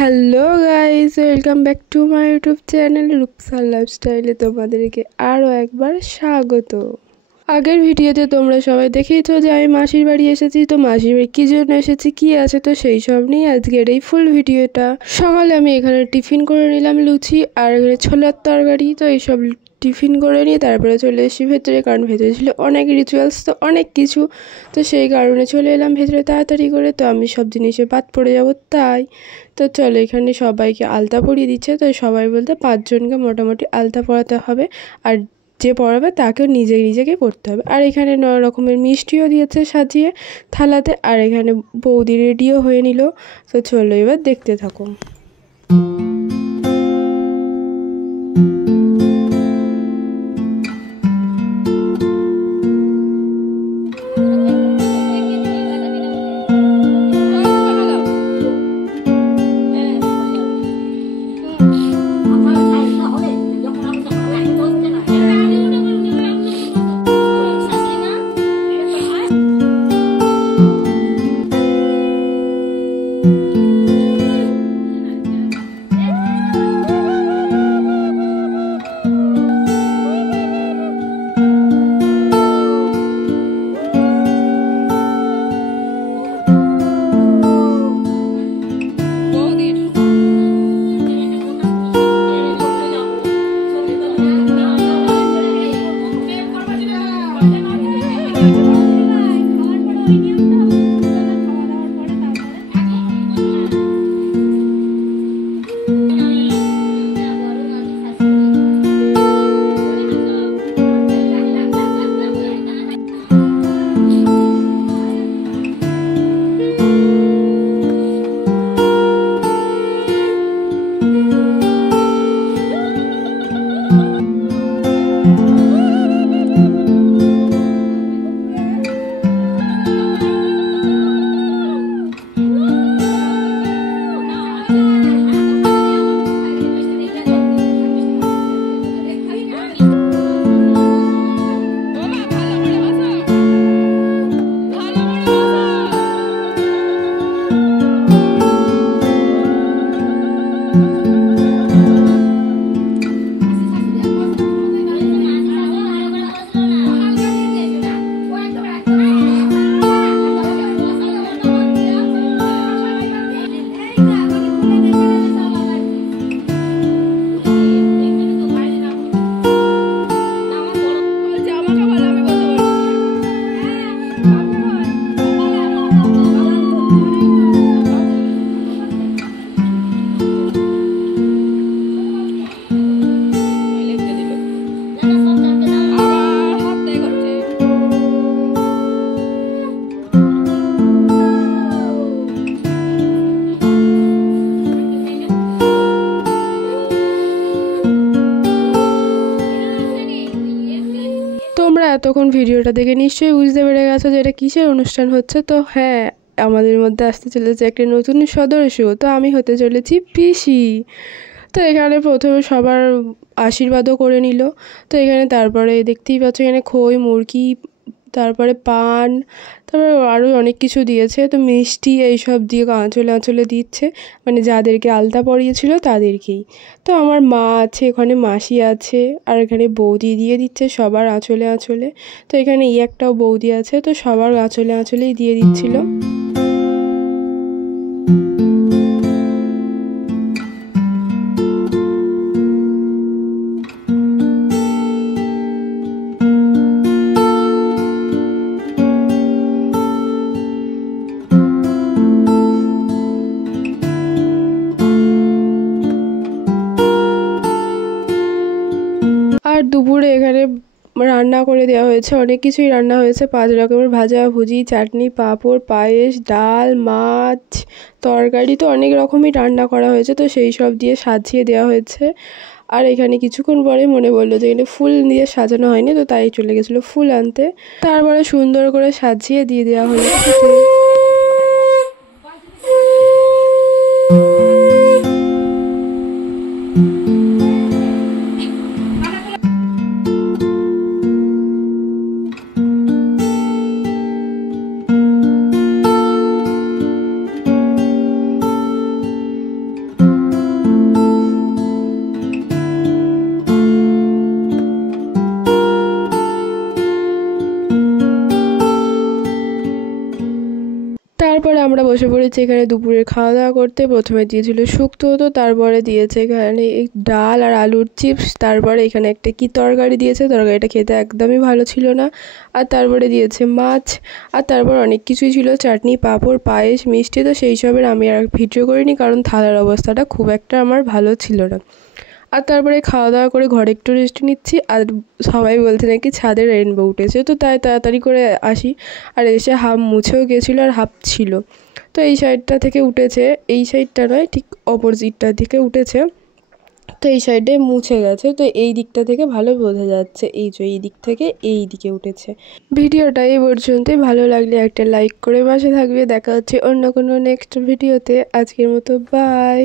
Hello guys, welcome back to my YouTube channel রূপসার লাইফস্টাইলে তোমাদেরকে আরও একবার স্বাগত। আগের ভিডিওতে তোমরা সবাই দেখেইছো যে আমি মাসির বাড়ি এসেছি। তো মাসির বাড়ি কী জন্য এসেছি, কী আছে, তো সেই সব নিয়ে আজকের এই ফুল ভিডিওটা। সকালে আমি এখানে টিফিন করে নিলাম লুচি আর এখানে ছোলার তরকারি। তো এইসব টিফিন করে নিয়ে তারপরে চলে এসেছি ভেতরে, কারণ ভেতরে ছিল অনেক রিচুয়ালস, তো অনেক কিছু। তো সেই কারণে চলে এলাম ভেতরে তাড়াতাড়ি করে। তো আমি সব জিনিসে বাদ পড়ে যাব তাই। তো চলো, এখানে সবাইকে আলতা পরিয়ে দিচ্ছে। তো সবাই বলতে 5 জনকে মোটামুটি আলতা পরাতে হবে, আর যে পড়াবে তাকেও নিজেকে পড়তে হবে। আর এখানে 9 রকমের মিষ্টিও দিয়েছে সাজিয়ে থালাতে। আর এখানে বৌদি রেডিও হয়ে নিল। তো চলো এবার দেখতে থাকো। তোমরা এতক্ষণ ভিডিওটা দেখে নিশ্চয়ই বুঝতে পেরে গেছো যে এটা কিসের অনুষ্ঠান হচ্ছে। তো হ্যাঁ, আমাদের মধ্যে আসতে চলেছে একটা নতুন সদস্য। তো আমি হতে চলেছি পিসি। তো এখানে প্রথমে সবার আশীর্বাদও করে নিল। তো এখানে তারপরে দেখতেই পাচ্ছ এখানে খই, মুরগি, তারপরে পান, তারপরে আরও অনেক কিছু দিয়েছে। তো মিষ্টি এইসব দিয়ে আঁচলে আঁচলে দিচ্ছে, মানে যাদেরকে আলতা পরিয়েছিল তাদেরকেই। তো আমার মা আছে, এখানে মাসি আছে, আর এখানে বৌদি দিয়ে দিচ্ছে সবার আঁচলে আঁচলে। তো এখানে একটাও বৌদি আছে, তো সবার আঁচলে আঁচলেই দিয়ে দিচ্ছিল। আর দুপুরে এখানে রান্না করে দেওয়া হয়েছে, অনেক কিছুই রান্না হয়েছে। 5 রকমের ভাজা ভুজি, চাটনি, পাঁপড়, পায়েস, ডাল, মাছ, তরকারি, তো অনেক রকমই রান্না করা হয়েছে। তো সেই সব দিয়ে সাজিয়ে দেওয়া হয়েছে। আর এখানে কিছুক্ষণ পরে মনে পড়লো যে এখানে ফুল দিয়ে সাজানো হয়নি, তো তাই চলে গেছিলো ফুল আনতে। তারপরে সুন্দর করে সাজিয়ে দিয়ে দেওয়া হলো। আমরা বসে পড়েছি এখানে দুপুরের খাওয়া দাওয়া করতে। প্রথমে দিয়েছিল শুক্তো, তো তারপরে দিয়েছে এখানে ডাল আর আলুর চিপস, তারপরে এখানে একটা কি তরকারি দিয়েছে, তরকারিটা খেতে একদমই ভালো ছিল না। আর তারপরে দিয়েছে মাছ, আর তারপর অনেক কিছুই ছিল, চাটনি, পাঁপড়, পায়েস, মিষ্টি। তো সেই সবের আমি আর ভিডিও করিনি, কারণ থালার অবস্থাটা খুব একটা আমার ভালো ছিল না। আর তারপরে খাওয়া দাওয়া করে ঘরে একটু রেস্ট নিচ্ছি। আর সবাই বলছে নাকি ছাদে রেইনবো উঠেছে, তো তাই তাড়াতাড়ি করে আসি। আর এসে হাফ মুছেও গেছিলো আর হাফ ছিল। তো এই সাইডটা থেকে উঠেছে, এই সাইডটা নয়, ঠিক অপোজিটটা থেকে উঠেছে। তো এই সাইডে মুছে গেছে, তো এই দিকটা থেকে ভালো বোঝা যাচ্ছে, এই যে এই দিক থেকে এই দিকে উঠেছে। ভিডিওটা এই পর্যন্তই। ভালো লাগলে একটা লাইক করে পাশে থাকবে। দেখা হচ্ছে অন্য কোনো নেক্সট ভিডিওতে। আজকের মতো বাই।